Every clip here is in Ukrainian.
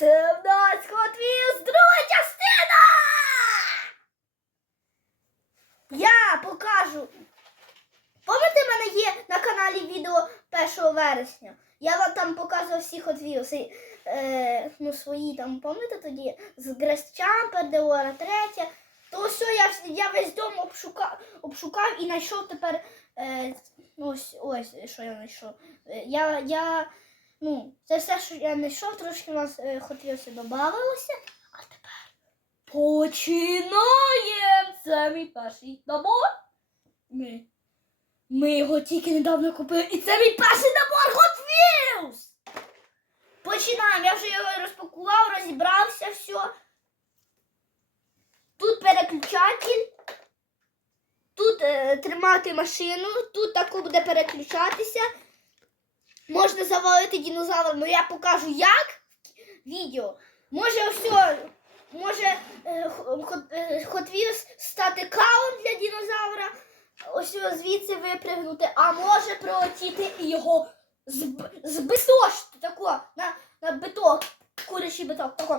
Це в нас Hot Wheels друга частина! Я покажу. Пам'ятаєте, в мене є на каналі відео 1 вересня. Я вам там показував всі Hot Wheels. Е, ну, свої там, пам'ятаєте тоді? З Grass Jumper, Деора 3. То все, я, я весь дом обшукав, обшукав і знайшов тепер. Е, ну, ось, ось що я знайшов. Е, Я, я, ну, це все, що я знайшов, трошки у нас е, Wheels додавалося. А тепер починаємо! Це мій перший набор. Ми, ми його тільки недавно купили, і це мій перший набор Hot Wheels! Починаємо. Я вже його розпакував, розібрався, все. Тут переключатель. Тут е, тримати машину, тут тако буде переключатися. Можна завалити динозавра, але я покажу як відео. Може все, може е, Hot е, Wheels стати каун для динозавра, ось звідси випригнути, а може пролетіти і його зб, збитошити тако, на, на биток, курячий биток, тако.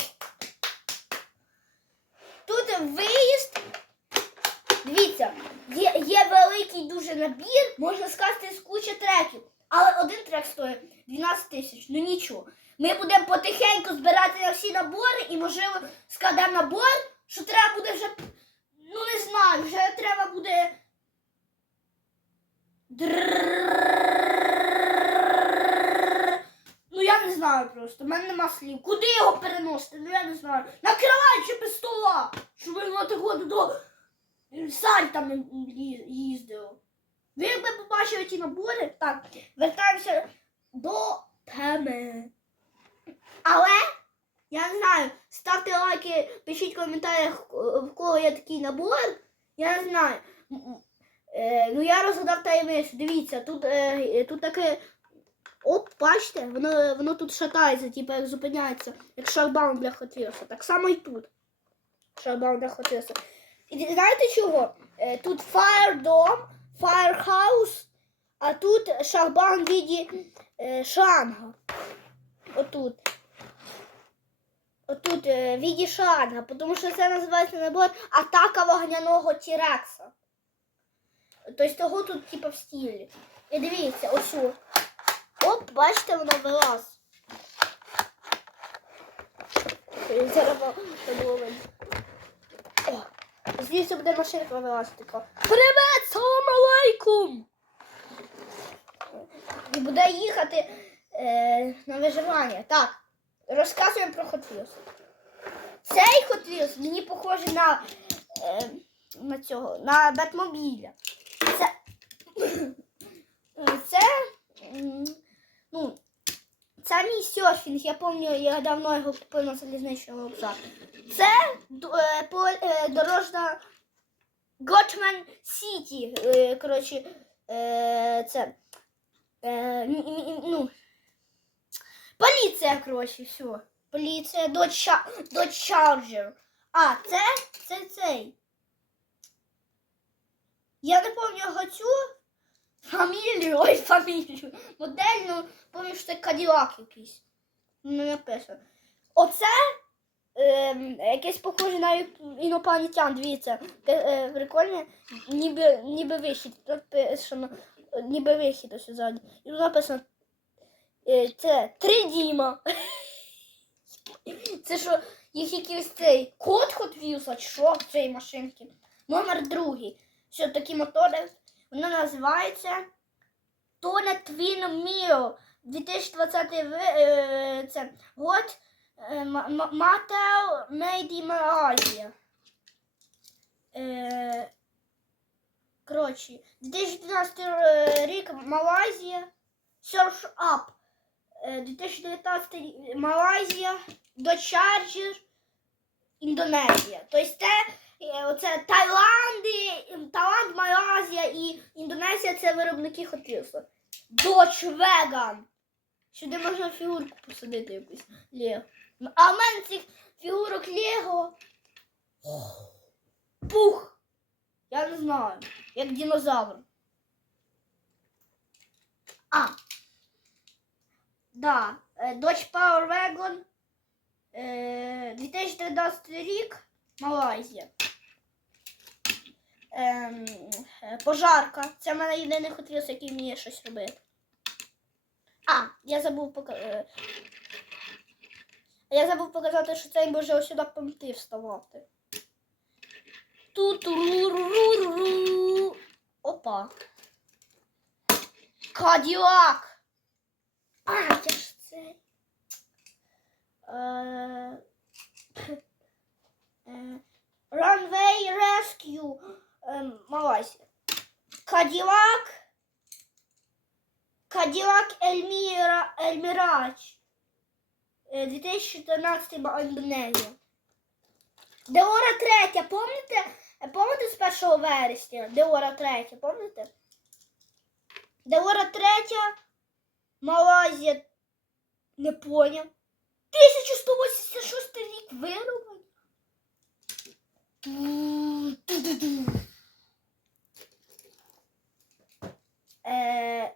Тут виїзд. Дивіться, є, є великий дуже набір, можна сказати, з куча треків. Але один трек стоїть 12 тисяч, ну нічого. Ми будемо потихеньку збирати на всі набори і, можливо, складемо набор, що треба буде вже, ну не знаю, вже треба буде. Ну я не знаю просто, в мене нема слів. Куди його переносити? Ну я не знаю. Накривай чи без стола, щоб воно тако до сань там їздило. Ви якби побачили ті набори, так, вертаємося до теми. Але я не знаю, ставте лайки, пишіть в коментарях, в кого є такий набор. Я не знаю. Е, ну я розгадав таємницю. Дивіться, тут, е, тут таке. Оп, бачите, воно, воно тут шатається, типу як зупиняється, як шарбаун для хотілося. Так само і тут. Шарбаун для хотілося. І знаєте чого? Е, Тут Fire Firehouse, а тут шарбан в віді е, шланга. Отут. Отут е, в віді шланга, тому що це називається набор атака вогняного Тірекса. Тобто того тут типу в стілі. І дивіться, ось. Оп, бачите, воно вилаз. Зараз подумаємо. О, звідси буде машинка вилазити. така. Привет, салам алейкум! І буде їхати е, на виживання. Так, розказуємо про Hot Wheels. Цей Hot Wheels мені похожий на, е, на цього, на Бетмобіля. Це, це мій серфінг, я пам'ятаю, я давно його купив на залізничному вокзалі. Це е, дорожна Готман Сіті. Коротше, е, це. Е, ну, поліція, коротше, все. Поліція до, ча, до Charger. А, це, це цей. Я не пам'ятаю цю фамілію, ой, фамілію. Модельну, пам'ятаю, що це Каділак якийсь. Не написано. Оце ем, якесь похоже на інопланетян, дивіться. Е, прикольне, ніби, ніби вихід. Тут е, ніби вихід ось ззаді. І тут написано е, це три Діма. Це що, їх якийсь цей код Wheels, чи що в цій машинці? Номер другий. Що такі мотори? Воно називається Tone Twin Mio. 2020 е, год е, М- М- Mattel Made in Malaysia. Е, коротше, 2012 е, рік Малайзія. Surf Up. Е, 2019 Малайзія. Charger. Індонезія. Тобто це оце Таїланд, Таїланд, Малайзія і Індонезія це виробники Wheels. Dodge Vegan. Сюди можна фігурку посадити якусь Лего. А в мене цих фігурок Лего. Пух. Я не знаю. Як динозавр. А. Да. е, Dodge Power Wagon. Е, 2013 рік Малайзія. Ем, е, пожарка. Це в мене єдиний хотілося, який вміє щось робити. А, я забув показати. Я забув показати, що цей може ось сюди понти вставати. Ту-ту-ру-ру-ру-ру. Опа. Каділак. А, я ж цей. Е, е, Runway Rescue. Е, Малайзія. Каділак. Каділак Ельміра, Ельмірач. Е, 2014 Індонезія. Деора третя, помните? Е, Помните з 1 вересня? Деора третя, помните? Деора третя, Малайзія. Не поняв. 1186 рік вироблення. Е,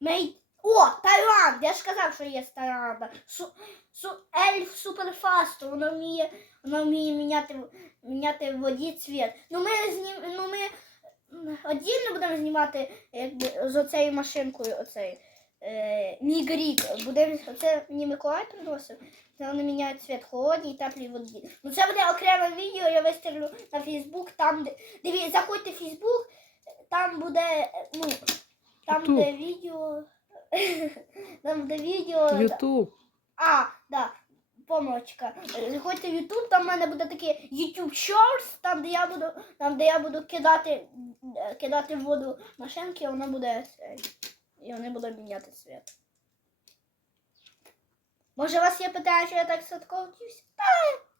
Мей... О, Таїланд! Я ж казав, що є з Таїланда. Су... Су... Ельф суперфаст, вона вміє, вона вміє міняти, міняти в воді цвіт. Ну ми знім... ну ми отдільно будемо знімати якби, з оцею машинкою, оцею. Е, Мігрік. Будемо, оце мені Миколай приносив. Це вони міняють цвіт холодній і теплій воді. Ну це буде окреме відео, я виставлю на Фейсбук, там, де. Дивіться, заходьте в Фейсбук, там буде, ну, там Ютуб. буде відео. Там буде відео. Ютуб. А, да. Помочка. Заходьте в YouTube, там в мене буде такий YouTube Shorts, там де я буду, там де я буду кидати, кидати в воду машинки, і воно буде і вони будуть міняти цвіт. Може, у вас є питання, що я так вчився? Та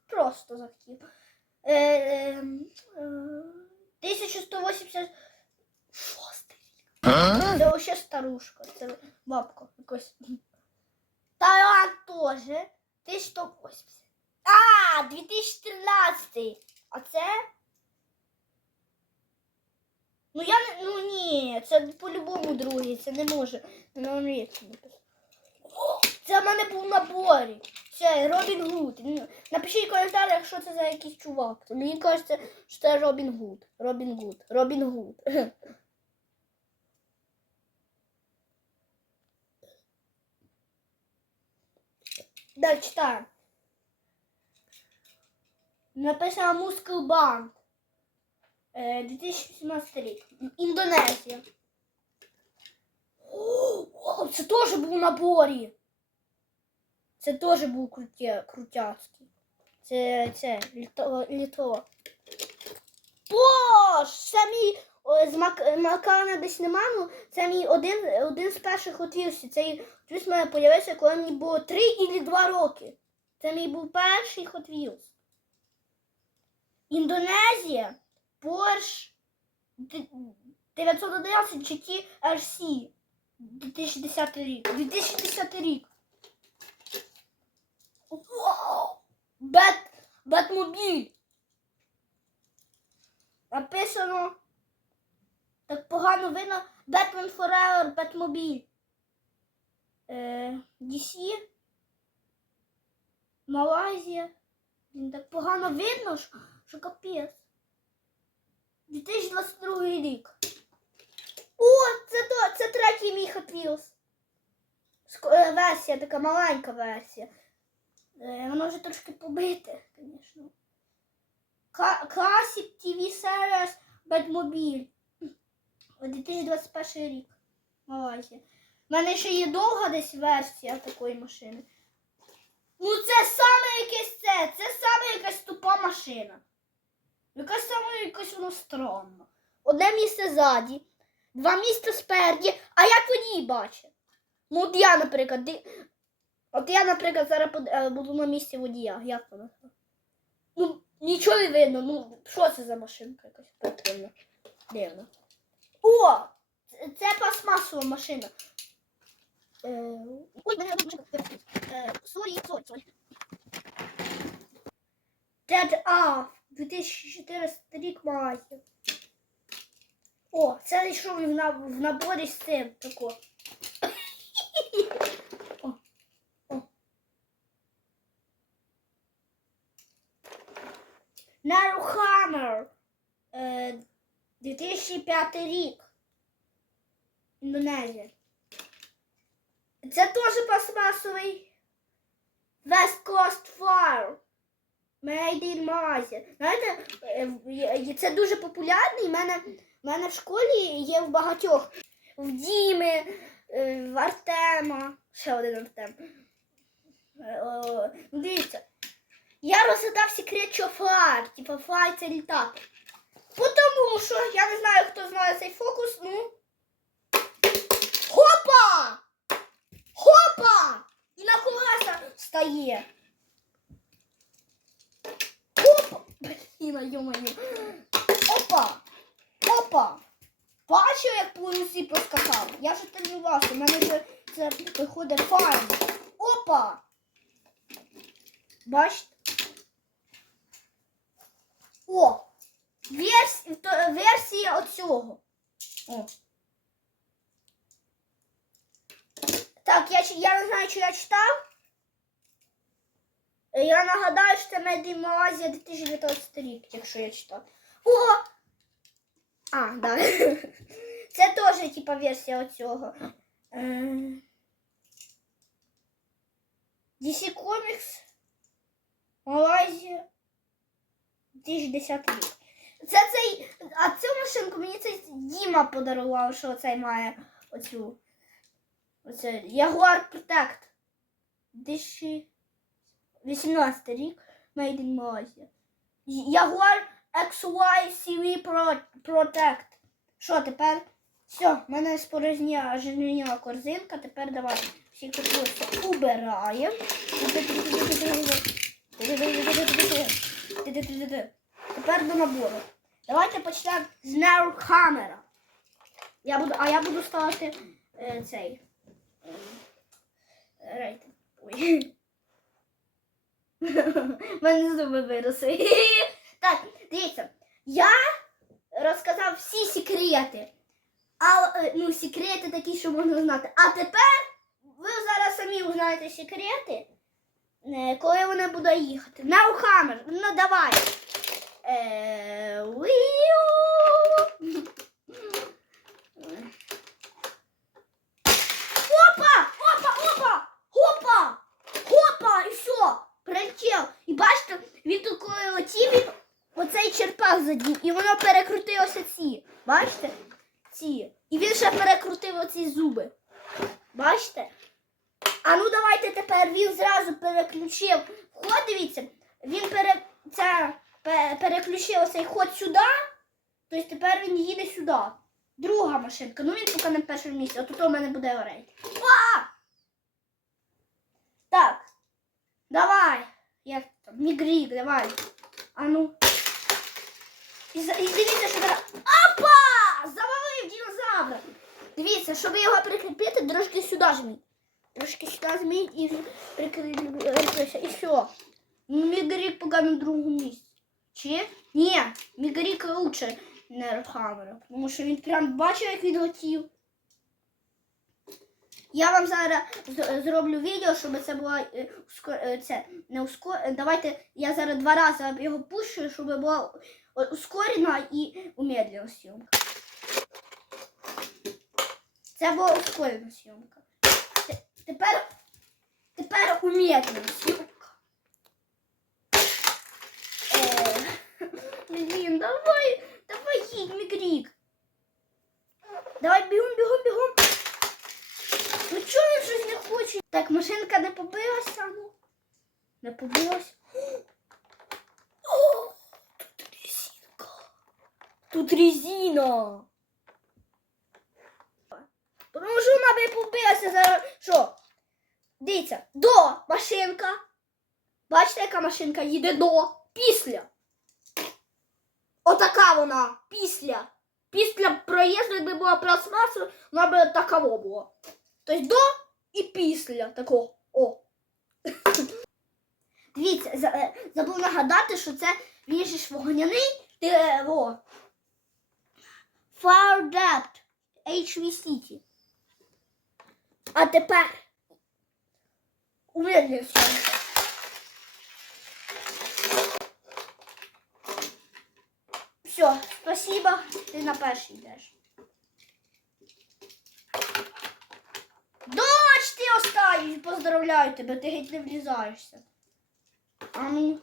просто захотів. Е, е, е, 1186 це вообще старушка. Це бабка якось. Таїланд теж. 1180. А, 2013. А це? Ну я не. Ну ні, це по-любому другий, це не може. На англійському написано. Це в мене був наборі. Це Робін Гуд. Напишіть в коментарях, що це за якийсь чувак. Мені кажеться, що це Робін Гуд. Робін Гуд. Робін Гуд. Да, читаємо. Написано Мускул Банд. Е, 2017 рік. Індонезія. О, це теж був у наборі. Це теж був круття, крутяцький. Це це літо. літо. Боже, о, з Мак, Макана десь нема, ну це мій один, один з перших отвівся. Цей отвіз в мене з'явився, коли мені було 3 і 2 роки. Це мій був перший Hot. Індонезія, Porsche 911 GT RC 2010 рік. 2010 рік. Вау! Бет, Бетмобіль. Написано. Так погано видно. Batman Forever, Бетмобіль. Е, DC. Малайзія. Він так погано видно, що, що капець. 2022 рік. О, це то, це третій мій Wheels. Е, Версія, така маленька версія. Е, Воно вже трошки побите, звісно. Classic TV Series Batmobile. 2021 рік. Малайзія. У мене ще є довга десь версія такої машини. Ну це саме якесь це. Це саме якась тупа машина. Якась саме якась воно странна. Одне місце ззаді, два місця спереді, а як водій бачить? Ну от я, наприклад, от я, наприклад, зараз е, буду на місці водія. Як воно? Ну, нічого не видно. Ну, що це за машинка якась прикольна. Дивно. О! Це пластмасова машина. Е, ой, мене е, Сорі, сорі, сорі. Dead Off 2400 рік має. О, це знайшов в наборі з цим тако. О, о. Нарухамер. Е, 2005 рік. Індонезія. Це теж пластмасовий West Coast Fire. Made in Malaysia. Знаєте, е, це дуже популярний. У мене, мене в школі є в багатьох. В Діми, е, в Артема. Ще один Артем. Е, Дивіться. Я розгадав секрет, що флай. Типа флай це літати. Потому що я не знаю, хто знає цей фокус, ну. Хопа! Хопа! І на колеса стає. Хопа! Блін, йо-моє. Опа! Опа! Бачив, як по Русі поскакав? Я вже тренувався, в мене вже це виходить файн. Опа! Бачите? О! Версія, версія оцього. О. Так, я, я не знаю, чи я читав. Е, Я нагадаю, що це Made in 2019 рік, якщо я читав. О! А, да. Це теж, типа, версія оцього. DC Comics Малайзія 2010 рік. Це цей. А цю машинку мені цей Діма подарував, що цей має оцю. Оце Jaguar Protect. 2018 рік. Made in Malaysia. Jaguar XY CV Pro- Protect. Що тепер? Все, в мене спорожня жирніла корзинка. Тепер давай всі капусти убираємо. Тепер до набору. Давайте почнемо з Narrowhammer. Я буду, а я буду ставити е, цей. е, Рейтинг. Ой. Мене зуби виросли. Так, дивіться, я розказав всі секрети. А, е, ну, секрети такі, що можна знати. А тепер ви зараз самі узнаєте секрети, е, коли вони будуть їхати. Наухамер, ну давай. Е. Опа! Опа! Опа! Опа! Опа! І все! Прилетів. І бачите, він такою летів, він оцей черпак задів, і воно перекрутилося ці. Бачите? Ці. І він ще перекрутив оці зуби. Бачите? А ну давайте тепер він зразу переключив ход, дивіться, він пере, це, переключив цей ход сюди, тобто тепер він їде сюди. Друга машинка. Ну він поки на першому місці, от тут у мене буде орейт. Так. Давай. Як там? Мігрік, давай. А ну. І, і дивіться, що зараз. Опа! Завалив динозавра. Дивіться, щоб його прикріпити, трошки сюди жміть. Трошки сюди зміть і прикріпився. І все. Мігрік поки на другому місці. Чи? Ні, Мігрік лучше Нерфхаммера. Тому що він прям бачив, як він летів. Я вам зараз зроблю відео, щоб це було е, е, це не ускор... е, Давайте я зараз два рази його пущу, щоб була ускорена і умедлена зйомка. Це була ускорена зйомка. Тепер, тепер умедлена зйомка. Е, Блін, давай, давай їдь, мігрік. Давай бігом, бігом, бігом. Ну чого він щось не хоче? Так, машинка не побилася, ну. Не побилася. О, тут резинка. Тут резина. Тому що вона би побилася зараз. Що? Дивіться, до машинка. Бачите, яка машинка їде до, після. Отака вона, після. Після проїзду, якби була пластмаса, вона би такаво була. Тобто до і після такого. О. Дивіться, е, забув нагадати, що це ж вогняний. Ти, е. Fire Depth HV City. А тепер умедлився. Все, спасибо, ти на перший йдеш. Дочь, ти останній, поздравляю тебе, ти геть не влізаєшся. А ну.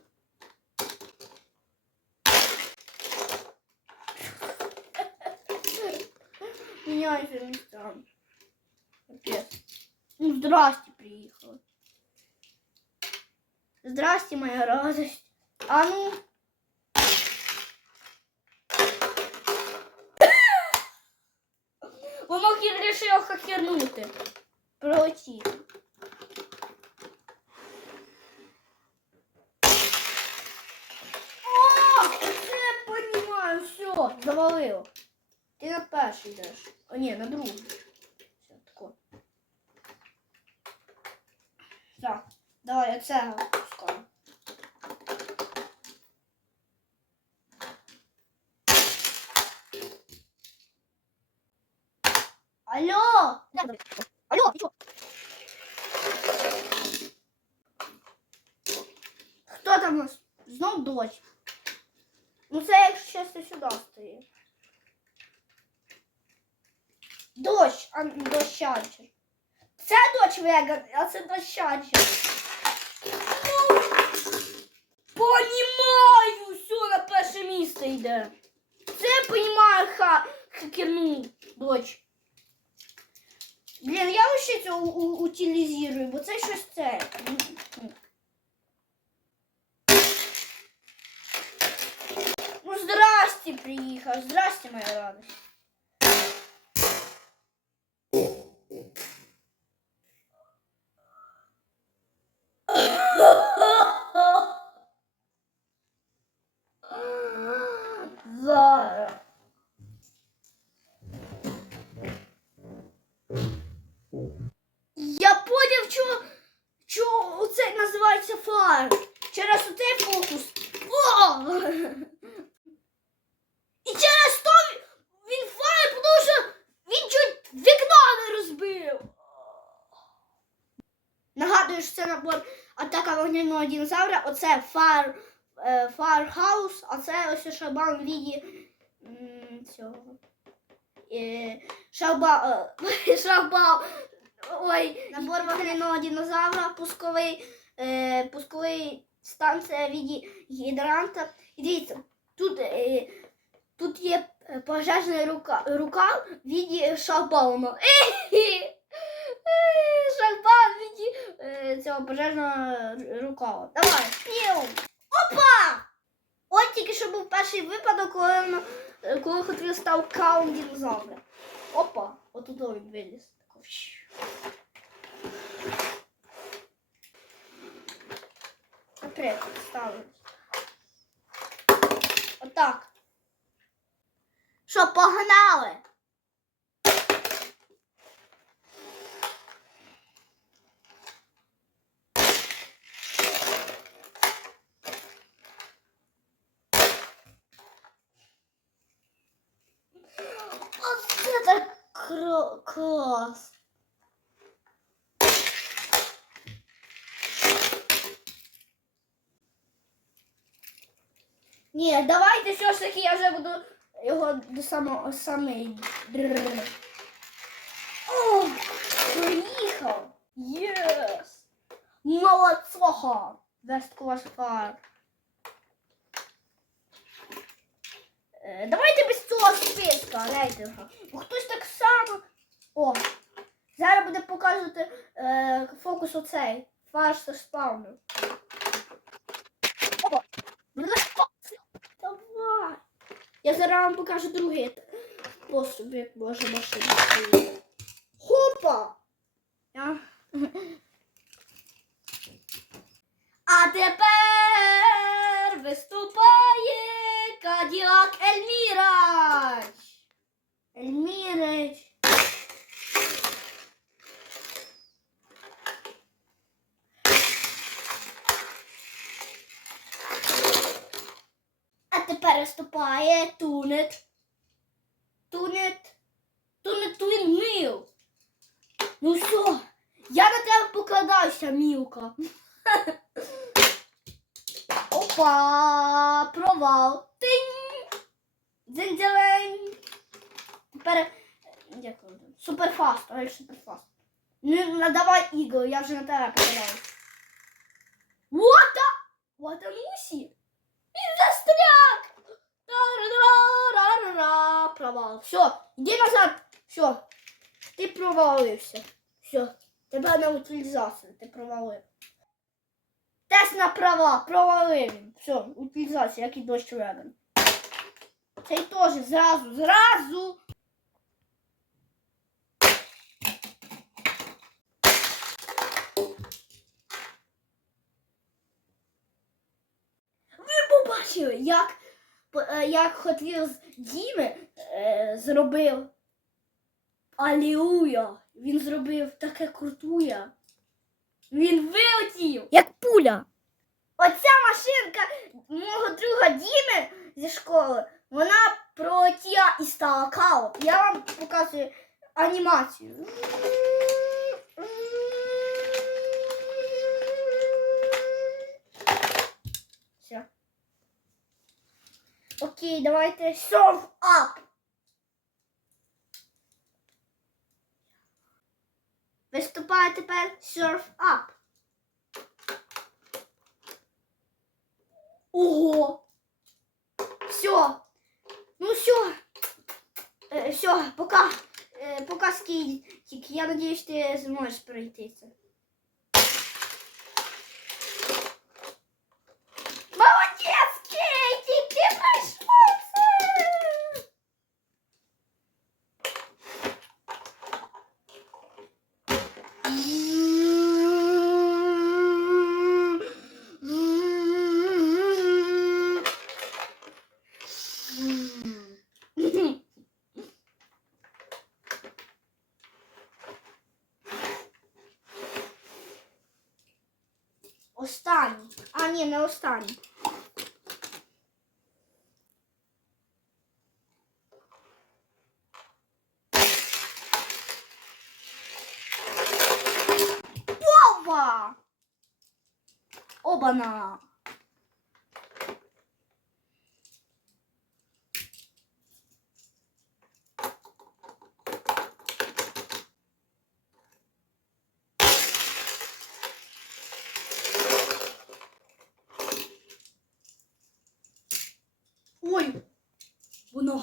Меняйся местами. Капец. Ну, здрасте, приехала. Здрасте, моя радость. А ну. Воно вирішив хакернути. Пролетів. О, це понімаю, все, завалило. Ти на перший йдеш. О, ні, на другий. Все, тако. Так, давай я це пускаю. Алло! Алло, ти чо? Хто там у нас? Знов дощ. Ну це якщо чесно сюди. Дощ, а не дощанчик. Це дощ веган, а це дощанчик. Ну, Понімаю, все на перше місце йде. Це понімаю ха, хакерну дощ. Блін, я вообще це утилізую, бо це щось це. Ну, здрасте, приїхав. Здрасте, моя радость. Зараз. Я поняв, що, що це називається фар. Через оцей фокус. О! І через то він- він фар, тому що він чуть вікно не розбив. Нагадую, що це набор атака вогняного динозавра. Оце фар, е, фархаус, а це ось шабан в віді цього. Е, шаба, е, шаба, ой, набор вогняного динозавра, пусковий, пусковий станція в віді гідранта. І дивіться, тут, тут є пожежний рука, рукав в віді шлагбаума. Е, В е, цього пожежного рукава. Давай, пів. Опа! От тільки що був перший випадок, коли, е, коли хотів став каун динозавра. Опа, отут він виліз. Вщ. Ставлю. Отак. Що, погнали? Оце так кро- клас. Ні, все ж таки я вже буду його до самого самий. О, приїхав. Єс. Молодцоха. West Coast Fire. Е, Давайте без цього списка рейтингу. Бо хтось так само. О! Зараз буде показувати е, фокус оцей. Фарш со спавну. Опа! Давай! Я зараз вам покажу другий спосіб, як машина. стоїть. Хопа! Я... А тепер виступає Кадіак Ельмірач. Ельмірач. Виступає Тунет. Тунет. Тунет Твін Міл. Ну що, я на тебе покладаюся, Мілка. Опа, провал. Тинь. Дзинь-дзелень. Тепер. Дякую. Суперфаст, ой, суперфаст. Ну, надавай ігор, я вже на тебе подавав. What the? What the Lucy? Він застряг! Та-ра-ра-ра-ра-ра. Провал. Все, йди назад. Все. Ти провалився. Все. Тебе на утилізацію. Ти провалив. Тест на права. Провалив. Все, утилізація, як і дощ Реган. Цей теж зразу, зразу. Ви побачили, як, як Hot Wheels Діми е, зробив Алілуя. Він зробив таке крутуя. Він вилетів. Як пуля. Оця машинка мого друга Діми зі школи, вона пролетіла і стала као. Я вам показую анімацію. Все. Окей, давайте surf up. Виступає тепер surf up. Ого! Все. Ну все. Э, все, пока. Э, пока скейтик. Я надеюсь, ты сможешь пройти А, ні, не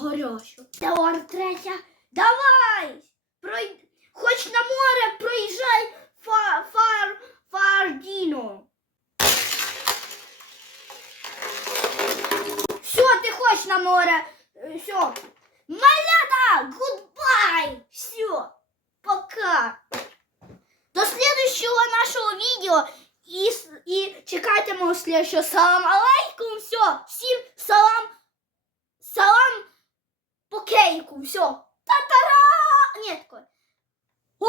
воно гаряче. Давай, третя. Давай! Прой... Хоч на море проїжджай фа... фар... Фардіно. Все, ти хочеш на море. Все. Малята, гудбай. Все. Пока. До следующего нашего видео. И, с- и чекайте мого следующего. Салам алейкум. Все. Всім салам. Салам по кейку, все. Та-та-ра! Нет, такой. О!